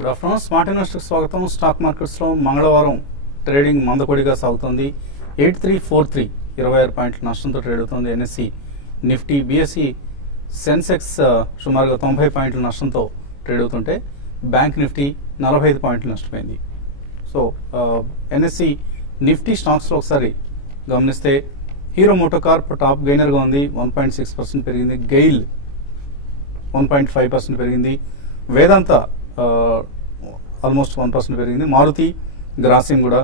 Good afternoon smart investors స్వాగతం. Stock markets లో మంగళవారం ట్రేడింగ్ మందకొడిగా సాగుతోంది. 8343 26 పాయింట్ల నష్టంతో ట్రేడ్ అవుతోంది. ఎన్ఎస్సి నిఫ్టీ బిఎస్సి సెన్సెక్స్ సుమారుగా 90 పాయింట్ల నష్టంతో ట్రేడ్ అవుతుంటే బ్యాంక్ నిఫ్టీ 45 పాయింట్లు నష్టపోయింది. సో ఎన్ఎస్సి నిఫ్టీ స్టాక్స్ లో ఒకసారి గమనిస్తే హీరో మోటోకార్ప్ టాప్ గెయినర్ గా ఉంది, 1.6% పెరిగింది. గెయిల్ 1.5% పెరిగింది. వేదాంత ఆల్మోస్ట్ 1% పెరిగింది. మారుతి గ్రాసిం కూడా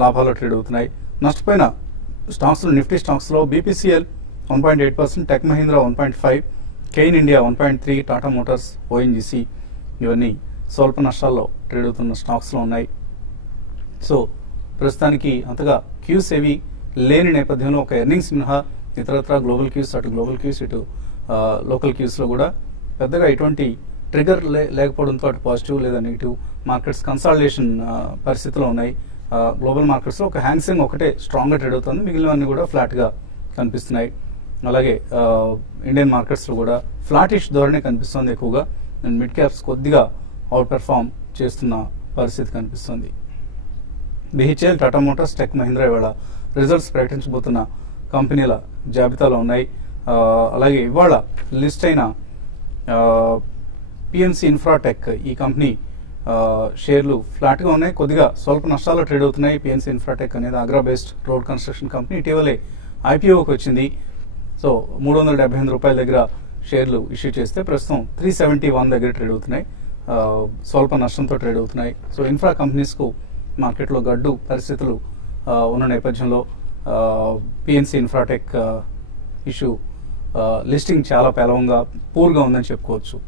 లాభాల్లో ట్రేడ్ అవుతున్నాయి. నష్టపోయిన స్టాక్స్ నిఫ్టీ స్టాక్స్ లో BPCL 1.8%, tech Mahindra 1.5%, Cain India 1.3%, Tata Motors, ONGC ఇవన్నీ స్వల్ప నష్టాల్లో ట్రేడ్ అవుతున్న స్టాక్స్ లో ఉన్నాయి. సో ప్రస్తుతానికి అంతగా క్యూస్ ఏవి లేని నేపథ్యంలో ఒక ఎర్నింగ్స్ మినహా ఇతరత్ర గ్లోబల్ క్యూస్, అటు గ్లోబల్ క్యూస్ ఇటు లోకల్ క్యూస్ లో కూడా పెద్దగా ఎటువంటి ట్రిగర్ లేకపోవడంతో అటు పాజిటివ్ లేదా నెగిటివ్ మార్కెట్స్ కన్సాలిడేషన్ పరిస్థితిలో ఉన్నాయి. గ్లోబల్ మార్కెట్స్ లో ఒక హ్యాంగ్సెంగ్ ఒకటే స్ట్రాంగ్ గా ట్రేడ్ అవుతుంది, మిగిలినవన్నీ కూడా ఫ్లాట్ గా కనిపిస్తున్నాయి. అలాగే ఇండియన్ మార్కెట్స్ లో కూడా ఫ్లాటిష్ ధోరణి కనిపిస్తుంది ఎక్కువగా. అండ్ మిడ్ క్యాప్స్ కొద్దిగా అవుట్ పెర్ఫార్మ్ చేస్తున్న పరిస్థితి కనిపిస్తుంది. BHEL, Tata Motors, Tech Mahindra ఇవాళ రిజల్ట్స్ ప్రకటించబోతున్న కంపెనీల జాబితాలో ఉన్నాయి. అలాగే ఇవాళ లిస్ట్ అయిన పిఎన్సి ఇన్ఫ్రాటెక్ ఈ కంపెనీ షేర్లు ఫ్లాట్ గా ఉన్నాయి, కొద్దిగా స్వల్ప నష్టాల్లో ట్రేడ్ అవుతున్నాయి. పిఎన్సి ఇన్ఫ్రాటెక్ అనేది Agra based road construction company ఇటీవలే ఐపీఓకి వచ్చింది. సో 378 రూపాయల దగ్గర షేర్లు ఇష్యూ చేస్తే ప్రస్తుతం 371 దగ్గర ట్రేడ్ అవుతున్నాయి, స్వల్ప నష్టంతో ట్రేడ్ అవుతున్నాయి. సో ఇన్ఫ్రా కంపెనీస్ కు మార్కెట్లో గడ్డు పరిస్థితులు ఉన్న నేపథ్యంలో పిఎన్సి ఇన్ఫ్రాటెక్ ఇష్యూ లిస్టింగ్ చాలా పేలవంగా పూర్గా ఉందని చెప్పుకోవచ్చు.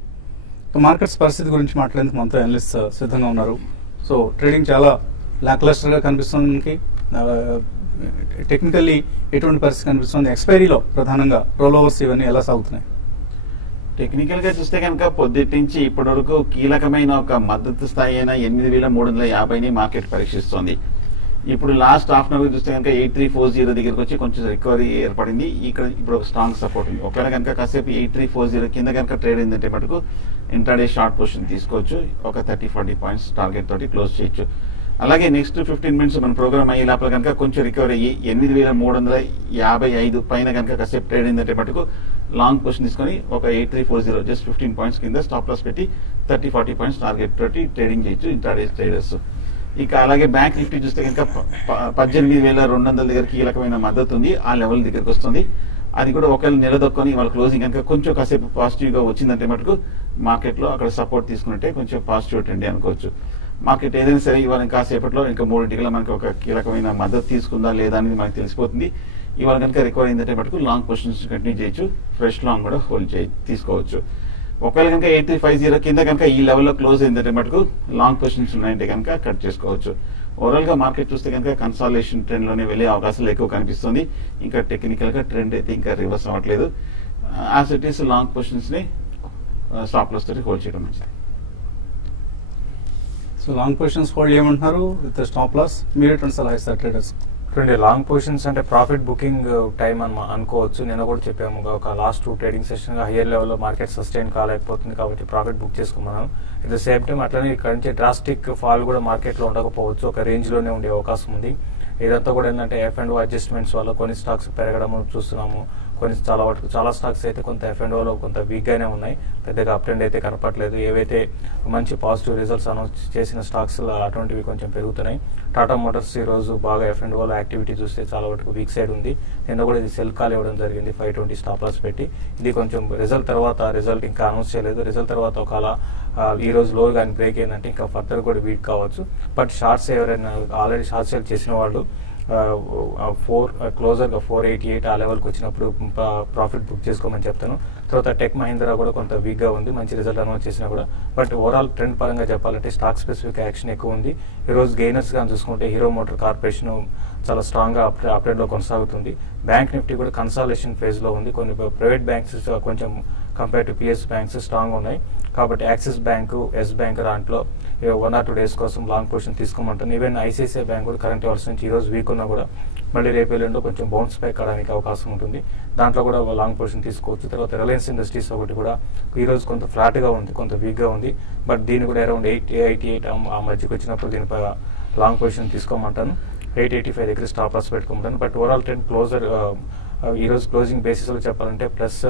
మార్కెట్స్ పరిస్థితి గురించి మాట్లాడేందుకు మనతో అనలిస్ట్ సిద్ధంగా ఉన్నారు. సో ట్రేడింగ్ చాలా లాక్లస్టర్ గా కనిపిస్తుంది మనకి. టెక్నికల్లీ ఎటువంటి పరిస్థితి కనిపిస్తుంది? ఎక్స్పైరీలో ప్రధానంగా రోల్ ఓవర్స్ ఇవన్నీ ఎలా సాగుతున్నాయి? టెక్నికల్ గా చూస్తే కనుక పొద్దుటి నుంచి ఇప్పటి వరకు కీలకమైన ఒక మద్దతు స్థాయి అయిన 8350ని మార్కెట్ పరీక్షిస్తోంది. ఇప్పుడు లాస్ట్ హాఫ్ అన్ అవర్ చూస్తే కనుక 8340 దగ్గరకు వచ్చి కొంచెం రికవరీ ఏర్పడింది. ఇక్కడ ఇప్పుడు ఒక స్ట్రాంగ్ సపోర్ట్ ఉంది. ఒకవేళ కనుక కాసేపు 8340 కింద కనుక ట్రేడ్ అయిందంటే మటుకు ఇంట్రాడే షార్ట్ పొజిషన్ తీసుకోవచ్చు. ఒక 30-40 పాయింట్స్ టార్గెట్ తోటి క్లోజ్ చేయొచ్చు. అలాగే నెక్స్ట్ 15 మినిట్స్ మన ప్రోగ్రామ్ అయ్యే లోపల కనుక కొంచెం రికవరీ అయ్యి 8355 పైన కనుక కాసేపు ట్రేడ్ అయిందంటే మటుకు లాంగ్ పొజిషన్ తీసుకొని ఒక 8340 జస్ట్ 15 పాయింట్స్ కింద స్టాప్ లాస్ పెట్టి 30-40 పాయింట్స్ టార్గెట్ తోటి ట్రేడింగ్ చేయొచ్చు ఇంట్రాడే ట్రేడర్స్. ఇక అలాగే బ్యాంక్ నిఫ్టీ చూస్తే కనుక 18,200 దగ్గర కీలకమైన మద్దతు ఉంది, ఆ లెవెల్ దగ్గరకు వస్తుంది. అది కూడా ఒకవేళ నిలదొక్కొని వాళ్ళ క్లోజింగ్ కనుక కొంచెం కాసేపు పాజిటివ్ గా వచ్చిందంటే మటుకు మార్కెట్ లో అక్కడ సపోర్ట్ తీసుకున్నట్టే కొంచెం పాజిటివ్ ట్రెండ్ అనుకోవచ్చు. మార్కెట్ ఏదైనా సరే ఇవాళ కాసేపట్లో ఇంకా 3 గంటల మనకి ఒక కీలకమైన మద్దతు తీసుకుందా లేదా అనేది మనకు తెలిసిపోతుంది. ఇవాళ కనుక రికవర్ అయిందంటే మటుకు లాంగ్ పొజిషన్స్ కంటిన్యూ చేయొచ్చు, ఫ్రెష్ లాంగ్ కూడా హోల్డ్ తీసుకోవచ్చు. ఒకవేళ కనుక 8350 కింద కనుక ఈ లెవెల్లో క్లోజ్ అయిందంటే మటుకు లాంగ్ పొజిషన్స్ ఉన్నాయంటే కనుక కట్ చేసుకోవచ్చు. ఓవరాల్ గా మార్కెట్ చూస్తే కనుక కన్సాలిడేషన్ ట్రెండ్ లోనే వెళ్లే అవకాశాలు ఎక్కువ కనిపిస్తుంది. ఇంకా టెక్నికల్ గా ట్రెండ్ అయితే ఇంకా రివర్స్ అవ్వట్లేదు. As it is long positions ని స్టాప్ లాస్ తోటి హోల్డ్ చేయడం మంచిది. సో లాంగ్ పొజిషన్స్ హోల్డ్ చేయమంటున్నారు విత్ స్టాప్ లాస్. మీరు ఎటువంటి సలహా ఇస్తారు ట్రేడర్స్? చూడండి, లాంగ్ పొజిషన్స్ అంటే ప్రాఫిట్ బుకింగ్ టైం అని అనుకోవచ్చు. నిన్న కూడా చెప్పాము, ఒక లాస్ట్ 2 ట్రేడింగ్ సెషన్ హైయర్ లెవెల్లో మార్కెట్ సస్టైన్ కాలేకపోతుంది కాబట్టి ప్రాఫిట్ బుక్ చేసుకున్నాం. అట్ ద సేమ్ టైం అట్లనే ఇక్కడ నుంచి డ్రాస్టిక్ ఫాల్ కూడా మార్కెట్లో ఉండకపోవచ్చు, ఒక రేంజ్ లోనే ఉండే అవకాశం ఉంది. ఇదంతా కూడా ఏంటంటే F&O అడ్జస్ట్మెంట్స్ వల్ల కొన్ని స్టాక్స్ పెరగడం చూస్తున్నాము, కొన్ని చాలా స్టాక్స్ అయితే కొంత F&Oలో కొంత వీక్ గానే ఉన్నాయి, పెద్దగా అప్ ట్రెండ్ అయితే కనపట్లేదు. ఏవైతే మంచి పాజిటివ్ రిజల్ట్స్ అనౌన్స్ చేసిన స్టాక్స్ అటువంటివి కొంచెం పెరుగుతున్నాయి. టాటా మోటార్స్ ఈ రోజు బాగా F&Oలో యాక్టివిటీ చూస్తే చాలా వరకు వీక్ సైడ్ ఉంది. నిన్న కూడా ఇది సెల్ కాల్ ఇవ్వడం జరిగింది 520 స్టాప్ లాస్ పెట్టి. ఇది కొంచెం రిజల్ట్ ఇంకా అనౌన్స్ చేయలేదు. రిజల్ట్ తర్వాత ఒకవేళ ఈ రోజు లో కానీ బ్రేక్ అయిందంటే ఇంకా ఫర్దర్ కూడా వీక్ కావచ్చు. బట్ షార్ట్స్ ఎవరైనా ఆల్రెడీ షార్ట్ సేల్ చేసిన వాళ్ళు క్లోజర్ గా 488 ఆ లెవెల్కి వచ్చినప్పుడు ప్రాఫిట్ బుక్ చేసుకోమని చెప్తాను. తర్వాత టెక్ మహీంద్రా కూడా కొంత వీక్ గా ఉంది, మంచి రిజల్ట్ అనౌన్స్ చేసినా కూడా. బట్ ఓవరాల్ ట్రెండ్ పరంగా చెప్పాలంటే స్టాక్ స్పెసిఫిక్ యాక్షన్ ఎక్కువ ఉంది. ఈ రోజు గెయినర్స్ గా చూసుకుంటే హీరో మోటార్ కార్పొరేషన్ చాలా స్ట్రాంగ్ గా అప్డేట్ లో కొనసాగుతుంది. బ్యాంక్ నిఫ్టీ కూడా కన్సాలిడేషన్ ఫేజ్ లో ఉంది. కొన్ని ప్రైవేట్ బ్యాంక్స్ కొంచెం compare to PS banks strong ఉన్నాయి కాబట్టి యాక్సిస్ బ్యాంకు, ఎస్ బ్యాంక్ దాంట్లో 1 or 2 days కోసం లాంగ్ పొజిషన్ తీసుకోమంటాను. ఈవెన్ ఐసిఐసిఐ బ్యాంక్ కూడా కరెంట్ అవర్స్ నుంచి ఈ రోజు వీక్ ఉన్నా కూడా మళ్ళీ రేపు ఎల్లుండో కొంచెం బౌన్స్ బ్యాక్ కావడానికి అవకాశం ఉంటుంది. దాంట్లో కూడా లాంగ్ పొజిషన్ తీసుకోవచ్చు. తర్వాత రిలయన్స్ ఇండస్ట్రీస్ ఒకటి కూడా ఈ రోజు కొంత ఫ్లాట్గా ఉంది, కొంత వీక్గా ఉంది. బట్ దీన్ని కూడా అరౌండ్ 88 ఆ మధ్యకి వచ్చినప్పుడు దీనిపై లాంగ్ పొజిషన్ తీసుకోమంటాను. 885 దగ్గర స్టాప్ లాస్ పెట్టుకోమంటాను. బట్ ఓవరాల్ ట్రెండ్ క్లోజర్ ఈ రోజు క్లోజింగ్ బేసిస్లో చెప్పాలంటే ప్లస్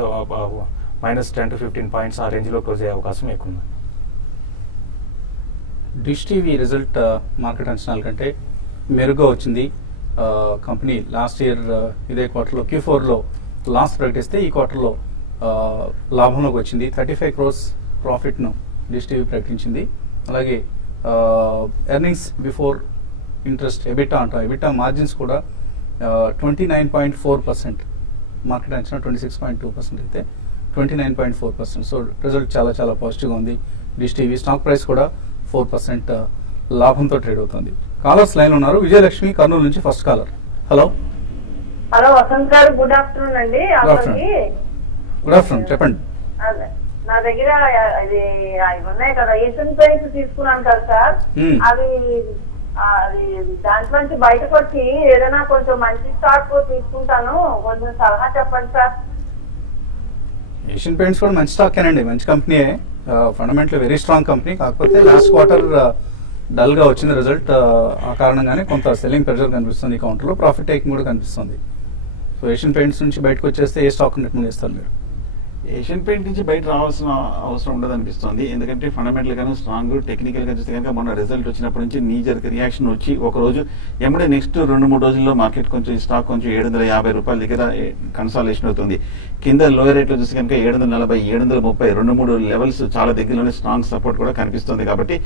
-10 to 15 పాయింట్స్ ఆ రేంజ్లో క్లోజ్ అయ్యే అవకాశం ఎక్కువ ఉంది. డిష్ టీవీ రిజల్ట్ మార్కెట్ అంచనాల కంటే మెరుగ్గా వచ్చింది. కంపెనీ లాస్ట్ ఇయర్ ఇదే క్వార్టర్లో Q4లో లాస్ ప్రకటిస్తే ఈ క్వార్టర్లో లాభంలోకి వచ్చింది. 35 crores ప్రాఫిట్ను డిష్ టీవీ ప్రకటించింది. అలాగే ఎర్నింగ్స్ బిఫోర్ ఇంట్రెస్ట్ ఎబిటా అంటాం, ఎబిటా మార్జిన్స్ కూడా 29.4%, మార్కెట్ అంచనా 26.2% అయితే 29.4%. సో రిజల్ట్ చాలా చాలా పాజిటివ్గా ఉంది. డిష్ టీవీ స్టాక్ ప్రైస్ కూడా 4% లాభంతో ట్రేడ్ అవుతుంది. కాలర్స్ లైన్ ఉన్నారు. విజయలక్ష్మి కర్నూలు నుంచి first caller. Hello hello Vasanth garu, good afternoon అండి. గుడ్ ఆఫ్టర్నూన్, చెప్పండి. నా దగ్గర అది ఉన్నాయి కదా, ఏషియన్ పెయింట్స్ తీసుకున్నాను కదా సార్, అది దాంట్లోంచి బయటకు వచ్చి ఏదైనా కొంచెం మంచి స్టాక్ తీసుకుంటాను, కొంచెం సలహా చెప్పండి సార్. ఏషియన్ పెయింట్స్ కూడా మంచి స్టాక్ ఏనండి, మంచి కంపెనీయే, ఫండమెంటల్ వెరీ స్ట్రాంగ్ కంపెనీ. కాకపోతే లాస్ట్ క్వార్టర్ డల్ గా వచ్చింది రిజల్ట్. ఆ కారణంగానే కొంత సెల్లింగ్ ప్రెషర్ కనిపిస్తుంది. ఈ కౌంటర్లో ప్రాఫిట్ టేకింగ్ కూడా కనిపిస్తుంది. సో ఏషియన్ పెయింట్స్ నుంచి బయటకు వచ్చేస్తే ఏ స్టాక్ రికమెండ్ చేస్తారు మీరు? ఏషియన్ పెయింట్ నుంచి బయట రావాల్సిన అవసరం ఉండదు అనిపిస్తుంది. ఎందుకంటే ఫండమెంటల్ గాను స్ట్రాంగ్, టెక్నికల్ గా చూస్తే కనుక మొన్న రిజల్ట్ వచ్చినప్పటి నుంచి నీజర్ రియాక్షన్ వచ్చి ఒక రోజు ఎమ్మడే నెక్స్ట్ 2-3 రోజుల్లో మార్కెట్ కొంచెం స్టాక్ కొంచెం 750 రూపాయల దగ్గర కన్సాలేషన్ అవుతుంది. కింద లోయర్ రేట్ లో చూస్తే కనుక 740, 730 2-3 లెవెల్స్ చాలా దగ్గరలోనే స్ట్రాంగ్ సపోర్ట్ కూడా కనిపిస్తుంది. కాబట్టి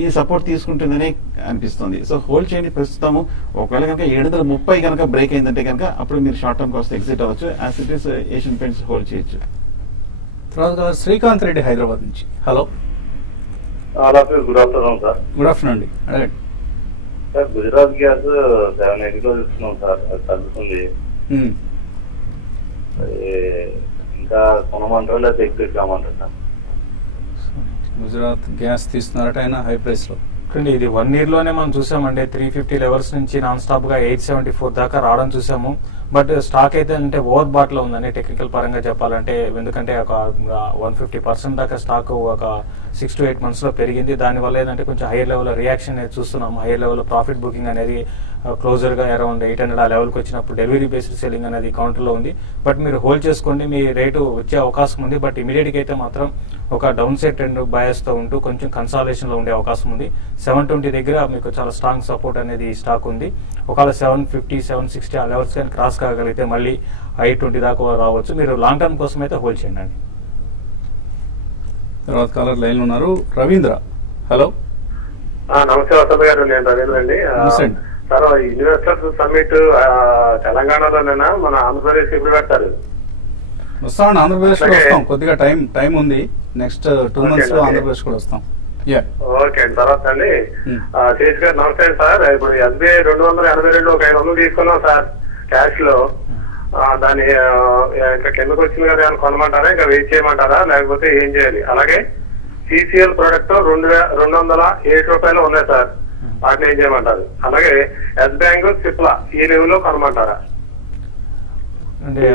ఈ సపోర్ట్ తీసుకుంటుందని అనిపిస్తుంది. సో హోల్డ్ చేయండి ప్రస్తుతము. ఒకవేళ కనుక 730 కనుక బ్రేక్ అయిందంటే కనుక అప్పుడు మీరు షార్ట్ టర్మ్ కాస్ట్ ఎగ్జిట్ అవ్వచ్చు. As it is Asian paints hold చేయొచ్చు. తర్వాత శ్రీకాంత్ రెడ్డి హైదరాబాద్ నుంచి. Hello good afternoon sir. Good afternoon అండి, అడగండి సార్. గుజరాత్ గ్యాస్ 780 ఇస్తున్నాం సార్, అది తగ్గుతుంది. ఇంకా కొనమంటారా లేదా ఎగ్జిట్ కామంటారా సార్? గుజరాత్ గ్యాస్ తీస్తున్నారట ఆయన హై ప్రైస్ లో. ఇది 1 year లోనే మనం చూసామంటే 350 లెవెల్స్ నుంచి నాన్ స్టాప్ గా 874 దాకా రావడం చూసాము. బట్ స్టాక్ అయితే అంటే ఓవర్ బాట్ లో ఉందని టెక్నికల్ పరంగా చెప్పాలంటే, ఎందుకంటే ఒక 150% దాకా స్టాక్ ఒక 6 to 8 months లో పెరిగింది. దానివల్ల ఏంటంటే కొంచెం హైయర్ లెవెల్ రియాక్షన్ అనేది చూస్తున్నాము. హైయర్ లెవెల్ ప్రాఫిట్ బుకింగ్ అనేది క్లోజర్ గా అరౌండ్ 800 ఆ లెవెల్కి వచ్చినప్పుడు డెలివరీ బేస్డ్ సెల్లింగ్ అనేది కౌంటర్ లో ఉంది. బట్ మీరు హోల్డ్ చేసుకోండి, మీ రేటు వచ్చే అవకాశం ఉంది. బట్ ఇమీడియట్ గా అయితే మాత్రం ఒక డౌన్ సైడ్ ట్రెండ్ బయాస్ తో ఉంటూ కొంచెం కన్సాలేషన్ లో ఉండే అవకాశం ఉంది. 720 దగ్గర మీకు చాలా స్ట్రాంగ్ సపోర్ట్ అనేది ఈ స్టాక్ ఉంది. ఒకవేళ 750, 760 ఆ లెవెల్స్ కానీ క్రాస్ కాగలిగితే మళ్ళీ 820 దాకా రావచ్చు. మీరు లాంగ్ టర్మ్ కోసం అయితే హోల్డ్ చేయండి. తర్వాత కాలర్ లైన్ ఉన్నారు. రవీంద్ర. హలో నమస్తే వసంత్ గారు, నేను రవీంద్ర అండి. సార్, ఇన్వెస్టర్స్ సమ్మిట్ తెలంగాణలోనేనా మన ఆంధ్రప్రదేశ్ ఎప్పుడు పెడతారు? వస్తాం, ఆంధ్రప్రదేశ్ కూడా వస్తాం. కొద్దిగా టైం ఉంది. నెక్స్ట్ 2 months లో ఆంధ్రప్రదేశ్ కూడా వస్తాం. ఓకే అండి. తర్వాత అండి శేష్ గారు నమస్తే సార్. ఇప్పుడు SBI 282 ఒక 500 తీసుకున్నాం సార్ క్యాష్ లో. దాన్ని ఇంకా కిందకు వచ్చింది కదా, ఏమైనా కొనమంటారా, ఇంకా వెయిట్ చేయమంటారా, లేకపోతే ఏం చేయాలి? అలాగే CCL ప్రొడక్ట్ 207 రూపాయలు ఉన్నాయి సార్, వాటిని ఏం చేయమంటారు? అలాగే ఎస్ బ్యాంక్, సిప్లా ఈ లెవెల్ లో కొనమంటారా? అంటే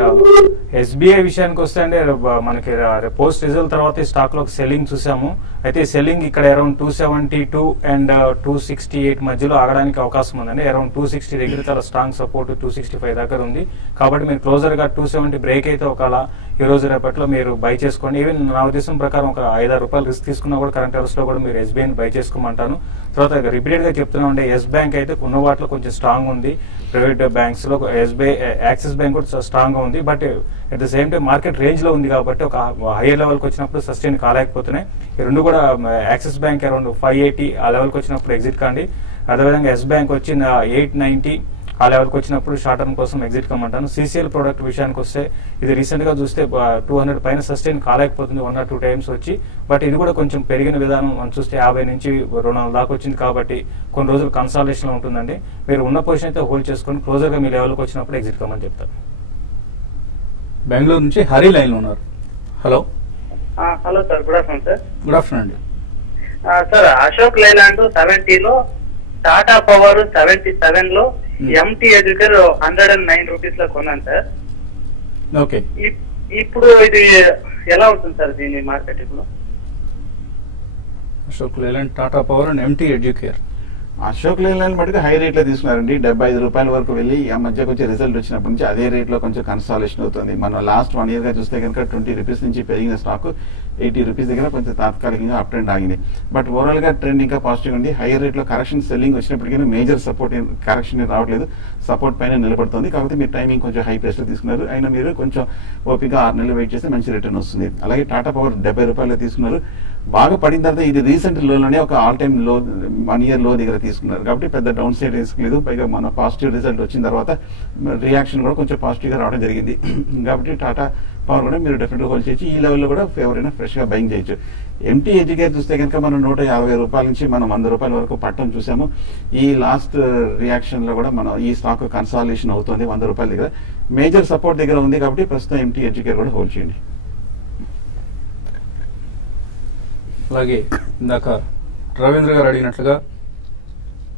SBI విషయానికి వస్తే అంటే మనకి పోస్ట్ రిజల్ట్ తర్వాత ఈ స్టాక్ లో సెల్లింగ్ చూసాము. అయితే సెల్లింగ్ ఇక్కడ అరౌండ్ 272 and 268 మధ్యలో ఆగడానికి అవకాశం ఉందండి. అరౌండ్ 260 దగ్గర చాలా స్ట్రాంగ్ సపోర్ట్ 265 దగ్గర ఉంది. కాబట్టి మీరు క్లోజర్ గా 270 బ్రేక్ అయితే ఒకవేళ ఈ రోజు రేపట్లో మీరు బై చేసుకోండి. ఈవెన్ నా ఉద్దేశం ప్రకారం ఒక 5-6 రూపాయలు రిస్క్ తీసుకున్నా కూడా కరెంట్ అవర్స్ లో కూడా మీరు SBI బై చేసుకోమంటాను. తర్వాత రిపీటెడ్ గా చెప్తున్నా ఉంటే ఎస్ బ్యాంక్ అయితే ఉన్న వాటిలో కొంచెం స్ట్రాంగ్ ఉంది. ప్రైవేట్ బ్యాంక్స్ లో SBI, యాక్సిస్ బ్యాంక్ కూడా స్ట్రాంగ్ గా ఉంది. But at the same time market range లో ఉంది కాబట్టి ఒక హైయర్ లెవెల్ కి వచ్చినప్పుడు సస్టైన్ కాలేకపోతున్నాయి. ఈ రెండు కూడా యాక్సిస్ బ్యాంక్ అరౌండ్ 580 ఆ లెవెల్ కి వచ్చినప్పుడు ఎగ్జిట్ కాండి. అదేవిధంగా ఎస్ బ్యాంక్ వచ్చి 890 ఆ లెవెల్కి వచ్చినప్పుడు షార్ట్ టర్మ్ కోసం ఎగ్జిట్ కమ్మంటాను. CCL ప్రొడక్ట్ విషయానికి వస్తే ఇది రీసెంట్ గా చూస్తే 200 పైన సస్టైన్ కాలేకపోతుంది 1 or 2 times వచ్చి. బట్ ఇది కూడా కొంచెం పెరిగిన విధానం మనం చూస్తే 50 నుంచి 200 దాకా వచ్చింది. కాబట్టి కొన్ని రోజులు కన్సాలేషన్ లో ఉంటుందండి. మీరు ఉన్న పొజిషన్ అయితే హోల్డ్ చేసుకొని క్లోజర్ గా మీ లెవెల్కి వచ్చినప్పుడు ఎగ్జిట్ కమ్మని చెప్తారు. బెంగళూరు నుంచి హరి లైన్ ఉన్నారు. Hello hello sir, good afternoon sir. Good afternoon అండి. సార్, అశోక్ లైలాండ్ 70లో, టాటా పవర్ 77లో, MT ఎడ్యుకేర్ 109 రూపీస్ లో కొన్నాను సార్. ఓకే. ఇప్పుడు ఇది ఎలా ఉంటుంది సార్ దీని మార్కెట్ ఇప్పుడు? Ashok Leyland, Tata Power and MT Educare. Ashok Leyland మటుకు హై రేట్ లో తీసుకున్నారండి. 75 రూపాయల వరకు వెళ్ళి ఆ మధ్య కొంచెం రిజల్ట్ వచ్చినప్పటి నుంచి అదే రేట్ లో కొంచెం కన్సాలేషన్ అవుతుంది. మనం లాస్ట్ 1 year గా చూస్తే కనుక 20 రూపీస్ నుంచి పెరిగిన స్టాక్ 80 రూపీస్ దగ్గర కొంచెం తాత్కాలికంగా అప్ ట్రెండ్ ఆగింది. బట్ ఓవరాల్ గా ట్రెండ్ ఇంకా పాజిటివ్ ఉంది. హై రేట్ లో కరెక్షన్ సెల్లింగ్ వచ్చినప్పటికీ మేజర్ సపోర్ట్ కరెక్షన్ రావట్లేదు, సపోర్ట్ పైన నిలబడుతుంది. కాబట్టి మీరు టైమింగ్ కొంచెం హై ప్రైస్ లో తీసుకున్నారు. అయినా మీరు కొంచెం ఓపిక 6 నెలలు వెయిట్ చేస్తే మంచి రిటర్న్ వస్తుంది. అలాగే టాటా పవర్ 70 రూపాయలు తీసుకున్నారు. బాగా పడిన తర్వాత ఇది రీసెంట్ లోనే ఒక ఆల్ టైమ్ లో 1 year లో దగ్గర తీసుకున్నారు. కాబట్టి పెద్ద డౌన్ సైడ్ రిస్క్ లేదు. పైగా మన పాజిటివ్ రిజల్ట్ వచ్చిన తర్వాత రియాక్షన్ కూడా కొంచెం పాజిటివ్ గా రావడం జరిగింది. కాబట్టి టాటా పవర్ కూడా మీరు డెఫినెట్ గా హోల్డ్ చేయొచ్చు. ఈ లెవెల్లో కూడా ఫేవర్ అయినా ఫ్రెష్ గా బయింగ్ చేయొచ్చు. ఎంటీ ఎడ్యుకేర్ చూస్తే కనుక మనం 150 రూపాయల నుంచి మనం 100 రూపాయల వరకు పట్టడం చూసాము. ఈ లాస్ట్ రియాక్షన్ లో కూడా మనం ఈ స్టాక్ కన్సాలేషన్ అవుతుంది 100 రూపాయల దగ్గర. మేజర్ సపోర్ట్ దగ్గర ఉంది. కాబట్టి ప్రస్తుతం ఎంటీ ఎడ్యుకేర్ కూడా హోల్డ్ చేయండి. అలాగే ఇందాక రవీంద్ర గారు అడిగినట్లుగా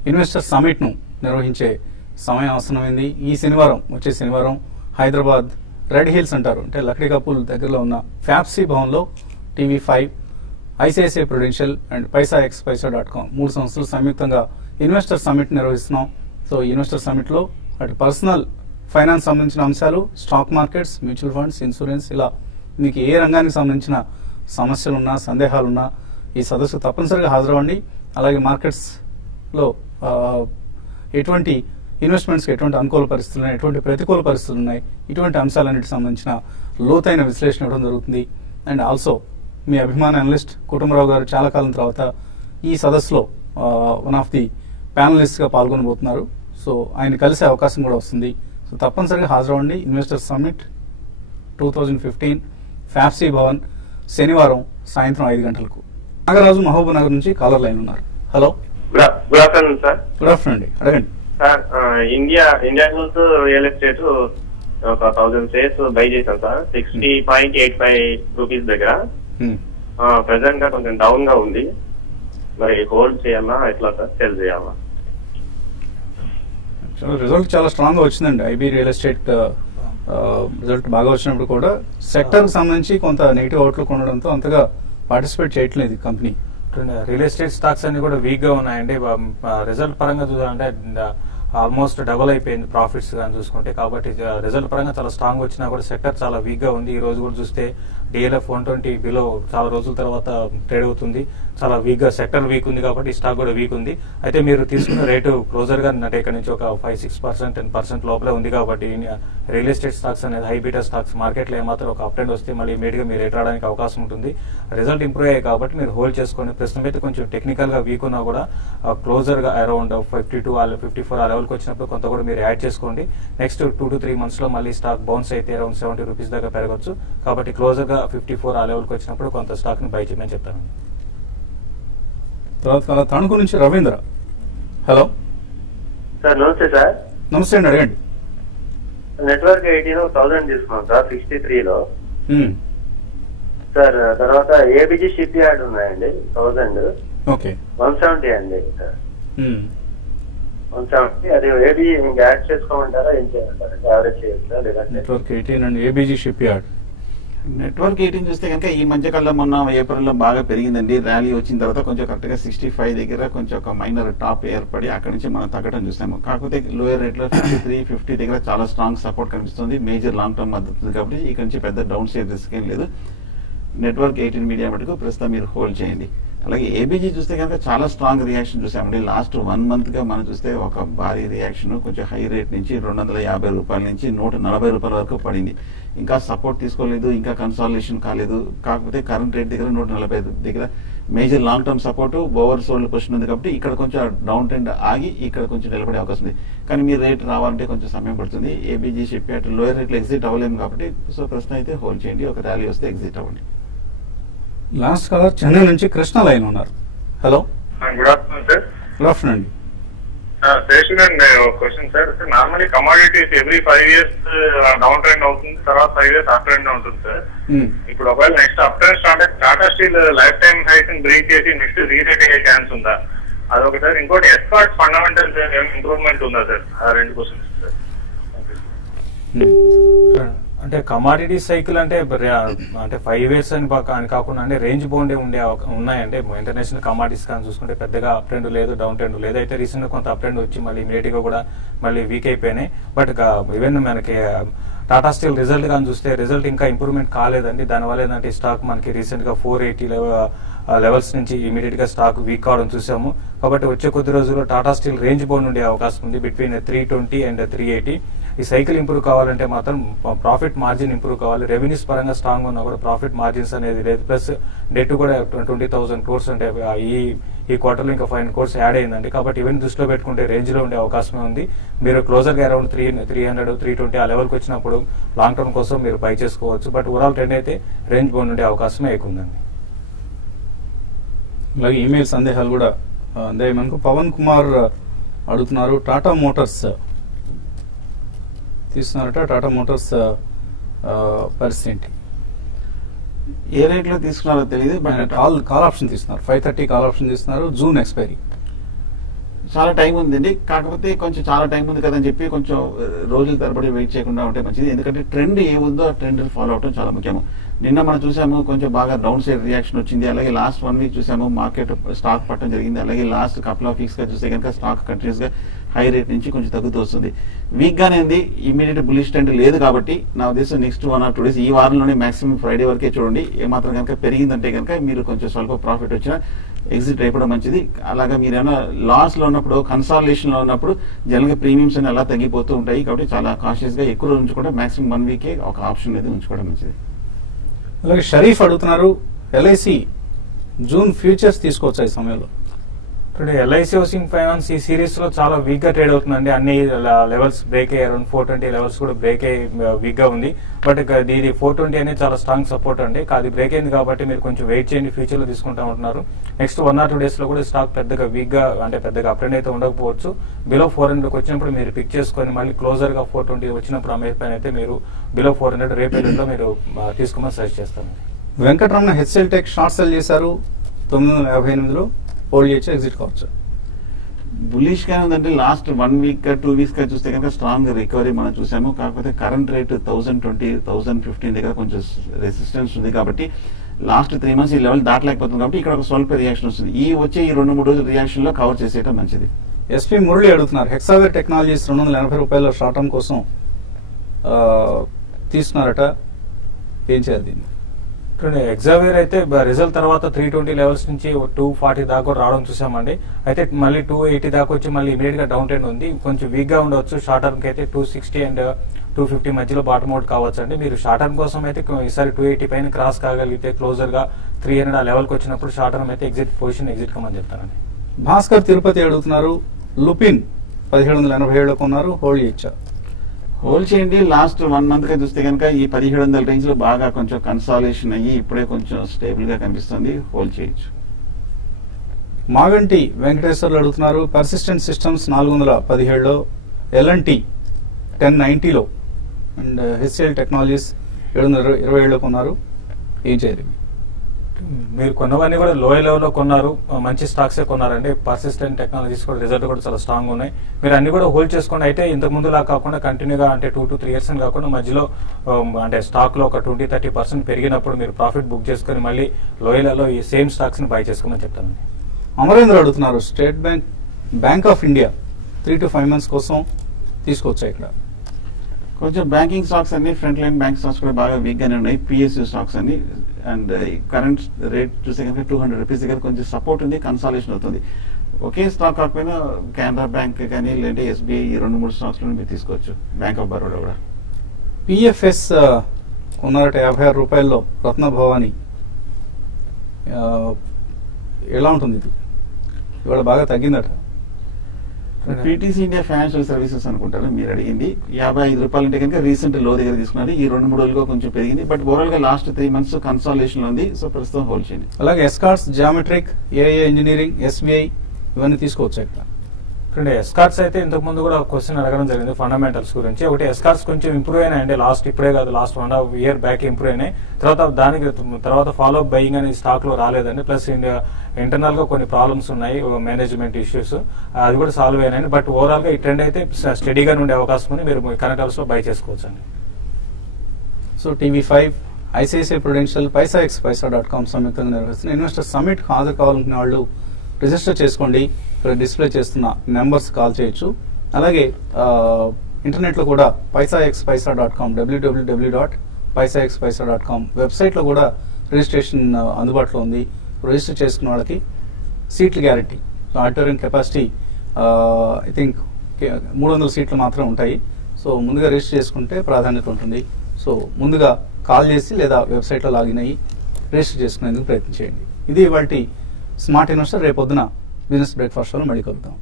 ఇన్వెస్టర్ సమిట్ ను నిర్వహించే సమయం ఆసనమైంది. ఈ శనివారం, వచ్చే శనివారం హైదరాబాద్ రెడ్ హిల్స్ అంటారు, అంటే లక్డీ కపూల్ దగ్గరలో ఉన్న ఫ్యాప్సీ భవన్లో TV5, ICICI Prudential and paisaxpaisa.com 3 సంస్థలు సంయుక్తంగా ఇన్వెస్టర్ సమిట్ నిర్వహిస్తున్నాం. సో ఇన్వెస్టర్ సమిట్ లో అటు పర్సనల్ ఫైనాన్స్ సంబంధించిన అంశాలు, stock markets, mutual funds, insurance, ఇలా మీకు ఏ రంగానికి సంబంధించిన సమస్యలున్నా, సందేహాలున్నా ఈ సదస్సు తప్పనిసరిగా హాజరవ్వండి. అలాగే మార్కెట్స్ లో ఎటువంటి ఇన్వెస్ట్మెంట్స్కి ఎటువంటి అనుకూల పరిస్థితులు ఉన్నాయి, ఎటువంటి ప్రతికూల పరిస్థితులు ఉన్నాయి, ఇటువంటి అంశాలన్నిటికి సంబంధించిన లోతైన విశ్లేషణ ఇవ్వడం జరుగుతుంది. అండ్ ఆల్సో మీ అభిమాన అనలిస్ట్ కుటుంబరావు గారు చాలా కాలం తర్వాత ఈ సదస్సులో వన్ ఆఫ్ ది ప్యానలిస్ట్ గా పాల్గొనబోతున్నారు. సో ఆయన కలిసే అవకాశం కూడా వస్తుంది. సో తప్పనిసరిగా హాజరవ్వండి. ఇన్వెస్టర్ సమ్మిట్ 2015 ఫ్యాప్సీ భవన్, శనివారం సాయంత్రం 5 గంటలకు. నాగరాజు మహబూబ్ నగర్ నుంచి కాలర్ లైన్ ఉన్నారు. Hello, good afternoon sir. Good afternoon అండి, అడగండి sir. India health real estate ఒక 1000 షేర్స్ బై చేశాం సార్ 60.85 రూపీస్ దగ్గర. ప్రెసెంట్ గా కొంచెం డౌన్ గా ఉంది. మరి హోల్డ్ చేయాలా ఎట్లా సార్, సెల్ చేయాలా? రిజల్ట్ చాలా స్ట్రాంగ్ గా వచ్చిందండి. ఐబీ రియల్ ఎస్టేట్ రిజల్ట్ బాగా వచ్చినప్పుడు కూడా సెక్టర్ కి సంబంధించి కొంత నెగిటివ్ అవుట్లుక్ ఉండడంతో అంతగా పార్టిసిపేట్ చేయట్లేదు కంపెనీ. రియల్ ఎస్టేట్ స్టాక్స్ అన్ని కూడా వీక్ గా ఉన్నాయండి. రిజల్ట్ పరంగా చూసాలంటే ఆల్మోస్ట్ డబుల్ అయిపోయింది ప్రాఫిట్స్ కానీ చూసుకుంటే. కాబట్టి రిజల్ట్ పరంగా చాలా స్ట్రాంగ్ వచ్చినా కూడా సెక్టర్ చాలా వీక్ గా ఉంది. ఈ రోజు కూడా చూస్తే DLF 120 బిలో చాలా రోజుల తర్వాత ట్రేడ్ అవుతుంది. చాలా వీక్ గా సెక్టర్ వీక్ ఉంది కాబట్టి ఈ స్టాక్ కూడా వీక్ ఉంది. అయితే మీరు తీసుకున్న రేటు క్లోజర్ గా అంటే ఇక్కడ నుంచి ఒక 5-6%, 10% లోపలే ఉంది. కాబట్టి రియల్ ఎస్టేట్ స్టాక్స్ అనేది హై బీటా స్టాక్స్ మార్కెట్ లో ఏమాత్రం ఒక అప్ ట్రెండ్ వస్తే మళ్ళీ ఇమీడియట్ గా మీరు రేట్ రావడానికి అవకాశం ఉంటుంది. రిజల్ట్ ఇంప్రూవ్ అయ్యాయి కాబట్టి మీరు హోల్డ్ చేసుకుని, ప్రస్తుతం అయితే కొంచెం టెక్నికల్ గా వీక్ ఉన్నా కూడా క్లోజర్ గా అరౌండ్ 52 54 ఆ లెవెల్కి వచ్చినప్పుడు కొంత కూడా మీరు యాడ్ చేసుకోండి. నెక్స్ట్ 2 to 3 months లో మళ్ళీ స్టాక్ బౌన్స్ అయితే అరౌండ్ 70 రూపీస్ దాకా పెరగచ్చు. కాబట్టి క్లోజర్ గా 54 ఆ లెవెల్కి వచ్చినప్పుడు కొంత స్టాక్ ని బై చేయమని చెప్తాను. తర్వాత తణుకు నుంచి రవీంద్ర. హలో సార్, నమస్తే సార్. నమస్తే అండి, అడగండి. నెట్వర్క్ 18,000 తీసుకున్నాం సార్ 63లో సార్. తర్వాత ఏబిజీ షిప్ యార్డ్ ఉన్నాయండి 1000, ఓకే 170 అండి సార్. 170 అది ఏబీ ఇంకా యాడ్ చేసుకోమంటారా, ఏం చేయాలంటారా? యావరేజ్ చేయొచ్చా లేదంటే? Network 18 and ABG ship yard. Network 18 చూస్తే కనుక ఈ మధ్య కాలంలో మొన్న ఏప్రిల్ లో బాగా పెరిగిందండి. ర్యాలీ వచ్చిన తర్వాత కొంచెం కరెక్ట్ గా 65 దగ్గర కొంచెం ఒక మైనర్ టాప్ ఏర్పడి అక్కడి నుంచి మనం తగ్గడం చూస్తాము. కాకపోతే లోయర్ రేట్ లో 53, 50 దగ్గర చాలా స్ట్రాంగ్ సపోర్ట్ కనిపిస్తుంది. మేజర్ లాంగ్ టర్మ్ మద్దతు ఉంది. కాబట్టి ఇక్కడ నుంచి పెద్ద డౌన్ సైడ్ రిస్క్ ఏం లేదు. నెట్వర్క్ 18 మీడియా మటుకు ప్రస్తుతం మీరు హోల్డ్ చేయండి. అలాగే ఏబీజీ చూస్తే కనుక చాలా స్ట్రాంగ్ రియాక్షన్ చూసామండి. లాస్ట్ 1 month గా మనం చూస్తే ఒక భారీ రియాక్షన్ కొంచెం హై రేట్ నుంచి 250 రూపాయల నుంచి 140 రూపాయల వరకు పడింది. ఇంకా సపోర్ట్ తీసుకోలేదు, ఇంకా కన్సాలిడేషన్ కాలేదు. కాకపోతే కరెంట్ రేట్ దగ్గర 140 దగ్గర major long term support over sold position ఉంది. కాబట్టి ఇక్కడ కొంచెం డౌన్ ట్రెండ్ ఆగి ఇక్కడ కొంచెం నిలబడే అవకాశం ఉంది. కానీ మీరు రేట్ రావాలంటే కొంచెం సమయం పడుతుంది. ఏబీజీ షిప్ యార్డ్ లోయర్ రేట్లో ఎగ్జిట్ అవ్వలేము కాబట్టి సో ప్రస్తుతం అయితే హోల్డ్ చేయండి. ఒక ర్యాలీ వస్తే ఎగ్జిట్ అవ్వండి. లాస్ట్ కాలర్ చెన్నై నుంచి కృష్ణ లైన్ ఉన్నారు. Hello, good afternoon sir. Good afternoon అండి. శేషన్ అండి, question sir. Normally commodities every 5 years down trend అవుతుంది, తర్వాత 5 years అప్ ట్రెండ్ ఉంటుంది సార్. ఇప్పుడు ఒకవేళ నెక్స్ట్ అప్ ట్రెండ్ స్టార్ట్ అయితే Tata Steel life time highs break చేసి నెక్స్ట్ రీరేట్ అయ్యే ఛాన్స్ ఉందా? అదొకసారి. ఇంకోటి ఎస్కార్ట్ ఫండమెంటల్స్ ఇంప్రూవ్మెంట్ ఉందా సార్? ఆ 2 క్వశ్చన్స్ సార్. అంటే కమాడిటీ సైకిల్ అంటే 5 years అని కాకుండా అంటే రేంజ్ బౌండ్ ఉన్నాయండి. ఇంటర్నేషనల్ కమాడిటీస్ కానీ చూసుకుంటే పెద్దగా అప్ ట్రెండ్ లేదు, డౌన్ ట్రెండ్ లేదు. అయితే రీసెంట్ గా కొంత అప్ ట్రెండ్ వచ్చి మళ్ళీ ఇమీడియట్ గా కూడా మళ్ళీ వీక్ అయిపోయినాయి. బట్ ఈవెన్ మనకి టాటా స్టీల్ రిజల్ట్ కానీ చూస్తే రిజల్ట్ ఇంకా ఇంప్రూవ్మెంట్ కాలేదండి. దానివల్ల ఏంటంటే స్టాక్ మనకి రీసెంట్ గా 480 లెవెల్స్ నుంచి ఇమీడియట్ గా స్టాక్ వీక్ కావడం చూసాము. కాబట్టి వచ్చే కొద్ది రోజుల్లో టాటా స్టీల్ రేంజ్ బౌండ్ ఉండే అవకాశం ఉంది బిట్వీన్ 320 and 380. ఈ సైకిల్ ఇంప్రూవ్ కావాలంటే మాత్రం ప్రాఫిట్ మార్జిన్ ఇంప్రూవ్ కావాలి. రెవెన్యూస్ పరంగా స్ట్రాంగ్ ఉన్నా కూడా ప్రాఫిట్ మార్జిన్స్ అనేది లేదు. ప్లస్ డెట్ కూడా 20,000 crores అంటే ఈ క్వార్టర్లో ఇంకా 500 crores యాడ్ అయిందండి. కాబట్టి ఈవెన్ దృష్టిలో పెట్టుకుంటే రేంజ్ లో ఉండే అవకాశమే ఉంది. మీరు క్లోజర్ గా అరౌండ్ 300, 320 ఆ లెవెల్కి వచ్చినప్పుడు లాంగ్ టర్మ్ కోసం మీరు బై చేసుకోవచ్చు. బట్ ఓవరాల్ ట్రెండ్ అయితే రేంజ్ బౌండ్ ఉండే అవకాశమే ఎక్కువ ఉందండి. అలాగే ఈమెయిల్ సందేహాలు కూడా అందే మనకు పవన్ కుమార్ అడుగుతున్నారు, టాటా మోటార్స్ తీసుకున్నారట, టాటా మోటార్స్ పరిస్థితి ఏంటి? ఏ రేట్ లో తీసుకున్నారో తెలియదు. బట్ కాల్ ఆప్షన్ తీసుకున్నారు, 530 కాల్ ఆప్షన్ తీసుకున్నారు, జూన్ ఎక్స్పైరీ. చాలా టైం ఉందండి. కాకపోతే కొంచెం చాలా టైం ఉంది కదని చెప్పి కొంచెం రోజుల తరబడి వెయిట్ చేయకుండా ఉంటే మంచిది. ఎందుకంటే ట్రెండ్ ఏముందో ఆ ట్రెండ్ ఫాలో అవడం చాలా ముఖ్యము. నిన్న మనం చూసాము కొంచెం బాగా డౌన్ సైడ్ రియాక్షన్ వచ్చింది. అలాగే లాస్ట్ 1 week చూసాము మార్కెట్ స్టాక్ పట్టడం జరిగింది. అలాగే లాస్ట్ కపుల్ ఆఫ్ వీక్స్ గా చూస్తే కనుక స్టాక్ కంటిన్యూస్ గా హై రేట్ నుంచి కొంచెం తగ్గుతూ వస్తుంది. వీక్ గానే ఉంది, ఇమీడియట్ బులిష్ ట్రెండ్ లేదు. కాబట్టి నా ఉద్దేశం నెక్స్ట్ 1 or 2 days ఈ వారంలోనే మాక్సిమం ఫ్రైడే వరకే చూడండి. ఏమాత్రం కనుక పెరిగిందంటే కనుక మీరు కొంచెం స్వల్ప ప్రాఫిట్ వచ్చినా ఎగ్జిట్ అయిపోవడం మంచిది. అలాగే మీరు ఏమైనా లాస్ లో ఉన్నప్పుడు, కన్సాలిడేషన్ లో ఉన్నప్పుడు జనరల్ గా ప్రీమియమ్స్ అని అలా తగ్గిపోతూ ఉంటాయి. కాబట్టి చాలా కాన్షియస్ గా ఎక్కువ రోజు ఉంచుకుంటే మాక్సిమం 1 week ఒక ఆప్షన్ అనేది ఉంచుకోవడం మంచిది. అలాగే షరీఫ్ అడుగుతున్నారు, ఎల్ఐసి జూన్ ఫ్యూచర్స్ తీసుకోవచ్చా ఈ సమయంలో? ఇప్పుడు ఎల్ఐసి హౌసింగ్ ఫైనాన్స్ ఈ సిరీస్ లో చాలా వీక్ గా ట్రేడ్ అవుతుందండి. అన్ని లెవెల్స్ బ్రేక్ అయ్యి అరౌండ్ 420 లెవెల్స్ కూడా బ్రేక్ అయ్యి వీక్ గా ఉంది. బట్ ఇది 420 అనేది చాలా స్ట్రాంగ్ సపోర్ట్ అండి. అది బ్రేక్ అయింది కాబట్టి మీరు కొంచెం వెయిట్ చేయండి, ఫ్యూచర్ లో తీసుకుంటా ఉంటున్నారు. నెక్స్ట్ 1 or 2 days లో కూడా స్టాక్ పెద్దగా వీక్ గా అంటే పెద్దగా అప్ ట్రెండ్ అయితే ఉండకపోవచ్చు. బిలో 400 వచ్చినప్పుడు మీరు పిక్ చేసుకొని మళ్ళీ క్లోజర్ గా 420 వచ్చినప్పుడు అమ్మే పైన అయితే మీరు బిలో 400 రేపు లో మీరు తీసుకోమని సజెస్ట్ చేస్తాను. Venkataramana HL tech short cell చేశారు 958లో, హోల్డ్ చేయొచ్చు, ఎగ్జిట్ కావచ్చు. బులిష్ గా ఉందంటే లాస్ట్ 1 week 2 weeks గా చూస్తే కనుక స్ట్రాంగ్ రికవరీ మనం చూసాము. కాకపోతే కరెంట్ రేట్ 1020, 1015 దగ్గర కొంచెం రెసిస్టెన్స్ ఉంది. కాబట్టి లాస్ట్ 3 months ఈ లెవెల్ దాటలేకపోతుంది. కాబట్టి ఇక్కడ ఒక స్వల్ప రియాక్షన్ వస్తుంది. వచ్చే ఈ 2-3 రోజుల రియాక్షన్ లో కవర్ చేసేయడం మంచిది. ఎస్పీ మురళి అడుగుతున్నారు, హెక్సావేర్ టెక్నాలజీస్ 280 రూపాయల షార్ట్ టర్మ్ కోసం తీసుకున్నారట, ఏం చేయాలి దీన్ని? ఎగ్జావేర్ అయితే రిజల్ట్ తర్వాత 320 లెవెల్స్ నుంచి 240 దాకా రావడం చూసామండి. అయితే మళ్ళీ 280 దాకా వచ్చి మళ్ళీ ఇమీడియట్ గా డౌన్ ట్రెండ్ ఉంది. కొంచెం వీక్ గా ఉండవచ్చు. షార్ట్ టర్మ్ కి అయితే 260 and 250 మధ్యలో బాటమ్ అవుట్ కావచ్చు అండి. మీరు షార్ట్ టర్మ్ కోసం అయితే ఈసారి 280 పైన క్రాస్ కాగలిగితే క్లోజర్ గా 300 ఆ లెవెల్ కి వచ్చినప్పుడు షార్ట్ టర్మ్ అయితే ఎగ్జిట్ కమని చెప్తానండి. భాస్కర్ తిరుపతి అడుగుతున్నారు, లుపిన్ 1787లో కొన్నారు, హోల్డ్ చేయొచ్చా? హోల్డ్ చేయండి. లాస్ట్ 1 month గా చూస్తే కనుక ఈ 1700 రేంజ్ లో బాగా కొంచెం కన్సాలేషన్ అయ్యి ఇప్పుడే కొంచెం స్టేబుల్ గా కనిపిస్తుంది, హోల్డ్ చేయొచ్చు. మాగంటి వెంకటేశ్వర్లు అడుగుతున్నారు, పర్సిస్టెంట్ సిస్టమ్స్ 417లో, ఎల్ఎన్టీ 1090లో అండ్ హెచ్సిఎల్ టెక్నాలజీస్ 727లో కొన్నారు, ఏం చేయాలి? మీరు కొన్నవన్నీ కూడా లో లెవెల్లో కొన్నారు, మంచి స్టాక్సే కొన్నారండి. పర్సిస్టెంట్ టెక్నాలజీస్ కూడా రిజల్ట్ కూడా చాలా స్ట్రాంగ్ ఉన్నాయి. మీరు అన్ని కూడా హోల్డ్ చేసుకోండి. అయితే ఇంతకు ముందు లా కాకుండా కంటిన్యూగా అంటే 2 to 3 years అని కాకుండా మధ్యలో అంటే స్టాక్ లో ఒక 20-30% పెరిగినప్పుడు మీరు ప్రాఫిట్ బుక్ చేసుకుని మళ్ళీ లోయలలో ఈ సేమ్ స్టాక్స్ ని బై చేసుకోమని చెప్తానండి. అమరేంద్ర అడుగుతున్నారు, state bank of India 3 to 5 months కోసం తీసుకోవచ్చా? ఇక్కడ కొంచెం బ్యాంకింగ్ స్టాక్స్ అన్ని ఫ్రంట్ లైన్ బ్యాంక్ స్టాక్స్ కూడా బాగా వీక్ గానే ఉన్నాయి. పిఎస్యూ స్టాక్స్ అన్ని అండ్ కరెంట్ రేట్ చూస్తే కనుక 200 రూపీస్ దగ్గర కొంచెం సపోర్ట్ ఉంది, కన్సాలేషన్ అవుతుంది. ఒకే స్టాక్ కాకపోయినా కెనరా బ్యాంక్ కానీ లేదంటే ఎస్బీఐ ఈ 2-3 స్టాక్స్ లో మీరు తీసుకోవచ్చు. బ్యాంక్ ఆఫ్ బరోడా కూడా. పిఎఫ్ఎస్ కొన్నారట 56 రూపాయల్లో, రత్న భవాని ఎలా ఉంటుంది ఇది? ఇవాళ బాగా తగ్గిందట. పీటీసీ ఇండియా ఫైనాన్షియల్ సర్వీసెస్ అనుకుంటారు మీరు అడిగింది. 55 రూపాయలు అంటే కనుక రీసెంట్ లో దగ్గర తీసుకున్నారు. ఈ 2-3 రోజులుగా కొంచెం పెరిగింది. బట్ ఓవరాల్ గా లాస్ట్ 3 months కన్సాలేషన్ లో ఉంది. సో ప్రస్తుతం హోల్డ్ చేయండి. అలాగే escorts, geometric, AIA engineering, SBI ఇవన్నీ తీసుకోవచ్చు ఇక్కడ. ఎస్కార్ట్స్ అయితే ఇంతకు ముందు కూడా క్వశ్చన్ అడగడం జరిగింది ఫండమెంటల్స్ గురించి. ఒకటి ఎస్కార్ట్స్ కొంచెం ఇంప్రూవ్ అయినాయండి. ఇప్పుడే కాదు, లాస్ట్ 1.5 year బ్యాక్ ఇంప్రూవ్ అయినాయి. తర్వాత ఫాలో అప్ బయింగ్ అనేది స్టాక్ లో రాలేదండి. ప్లస్ ఇంటర్నల్ గా కొన్ని ప్రాబ్లమ్స్ ఉన్నాయి, మేనేజ్మెంట్ ఇష్యూస్, అది కూడా సాల్వ్ అయినాయి. బట్ ఓవరాల్ గా ఈ ట్రెండ్ అయితే స్టడీగా ఉండే అవకాశం ఉంది. మీరు కరెంట్ హౌస్ లో బై చేసుకోవచ్చు అండి. So TV5, ICICI Prudential, PaisaXPaisa.com సంయుక్తంగా నిర్వహిస్తున్న ఇన్వెస్టర్ సమ్మిట్ హాజరు కావాలనుకునే వాళ్ళు రిజిస్టర్ చేసుకోండి. ఇక్కడ డిస్ప్లే చేస్తున్న నెంబర్స్ కాల్ చేయొచ్చు. అలాగే ఇంటర్నెట్లో కూడా PaisaXPaisa.com, www.PaisaXPaisa.com వెబ్సైట్లో కూడా రిజిస్ట్రేషన్ అందుబాటులో ఉంది. రిజిస్టర్ చేసుకున్న వాళ్ళకి సీట్లు guarantee. Auditorium capacity I think 300 సీట్లు మాత్రం ఉంటాయి. సో ముందుగా రిజిస్టర్ చేసుకుంటే ప్రాధాన్యత ఉంటుంది. సో ముందుగా కాల్ చేసి లేదా వెబ్సైట్లో లాగిన్ అయ్యి రిజిస్టర్ చేసుకునేందుకు ప్రయత్నం చేయండి. ఇది ఇవాల్టి స్మార్ట్ ఇన్వెస్టర్. రేపొద్దున బిజినెస్ బ్రేక్ఫాస్ట్ షోలో మళ్ళీ కలుద్దాం.